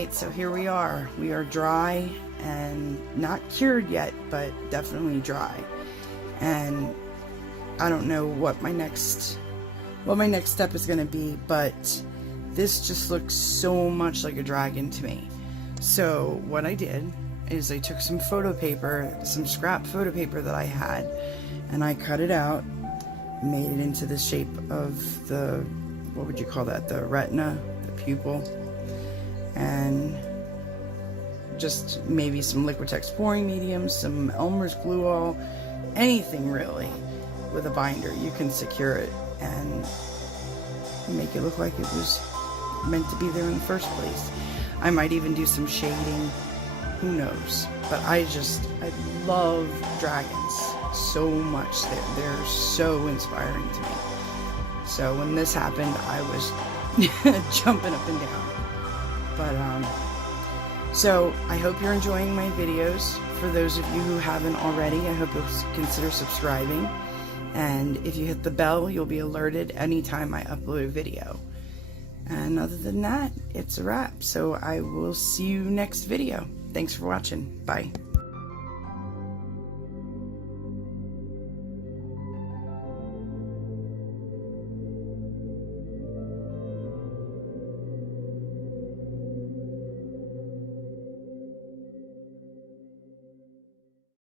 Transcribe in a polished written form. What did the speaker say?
Alright, so here we are. We are dry and not cured yet, but definitely dry. And I don't know what my next step is going to be, but this just looks so much like a dragon to me. So what I did is I took some photo paper, some scrap photo paper that I had, and I cut it out, made it into the shape of the, what would you call that, the retina, the pupil, and just maybe some Liquitex pouring medium, some Elmer's glue all, anything really with a binder. You can secure it and make it look like it was meant to be there in the first place. I might even do some shading, who knows. But I love dragons so much. They're so inspiring to me. So when this happened, I was jumping up and down. But so I hope you're enjoying my videos. For those of you who haven't already, I hope you'll consider subscribing. And if you hit the bell, you'll be alerted anytime I upload a video. And other than that, it's a wrap. So I will see you next video. Thanks for watching. Bye.